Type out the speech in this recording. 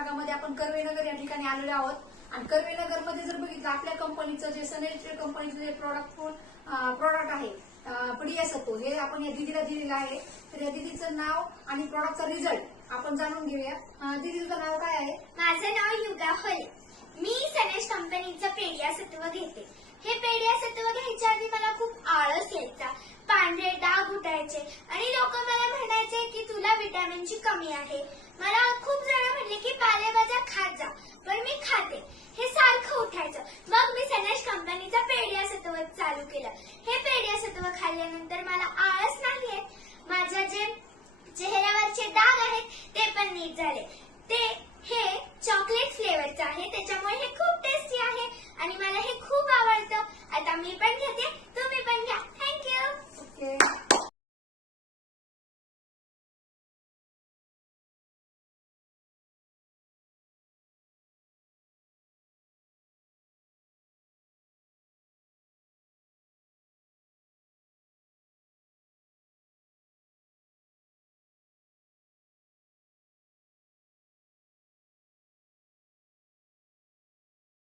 भागामध्ये आपण कर्वेनगर या ठिकाणी आलेलो आहोत. आणि कर्वेनगरमध्ये जर बघितलं आपल्या कंपनीचं जे सनेज कंपनीचं जे प्रोडक्ट प्रोडक्ट आहे पीडीएस होतो हे आपण या दिदीला दिलेलं आहे. तर या दिदीचं नाव आणि प्रॉडक्टचा रिझल्ट आपण जाणून घेऊया. दिदीचं नाव काय आहे? माझं नाव युगा होय मी सनेश कंपनीचं पेडिया सत्व घेते. हे पेडिया सत्व घ्यायच्या आधी मला खूप आळस यायचा. पांढरे डाग उठायचे. आणि लोक मला म्हणायचे की तुला विटॅमिनची कमी आहे. मला खूप की पालेभाज्या खात जा पण मी खाते. हे सारखं उठायचं. मग मी सनेश कंपनीचा पेडिया सत्व चालू केलं. हे पेडिया सत्व खाल्ल्यानंतर मला आळस नाहीये. माझ्या जे चेहऱ्यावरचे डाग आहेत ते पण नीट झाले. ते हे चॉकलेट फ्लेवरचं आहे त्याच्यामुळे हे खूप टेस्टी आहे आणि मला हे खूप आवडतं. आता मी पण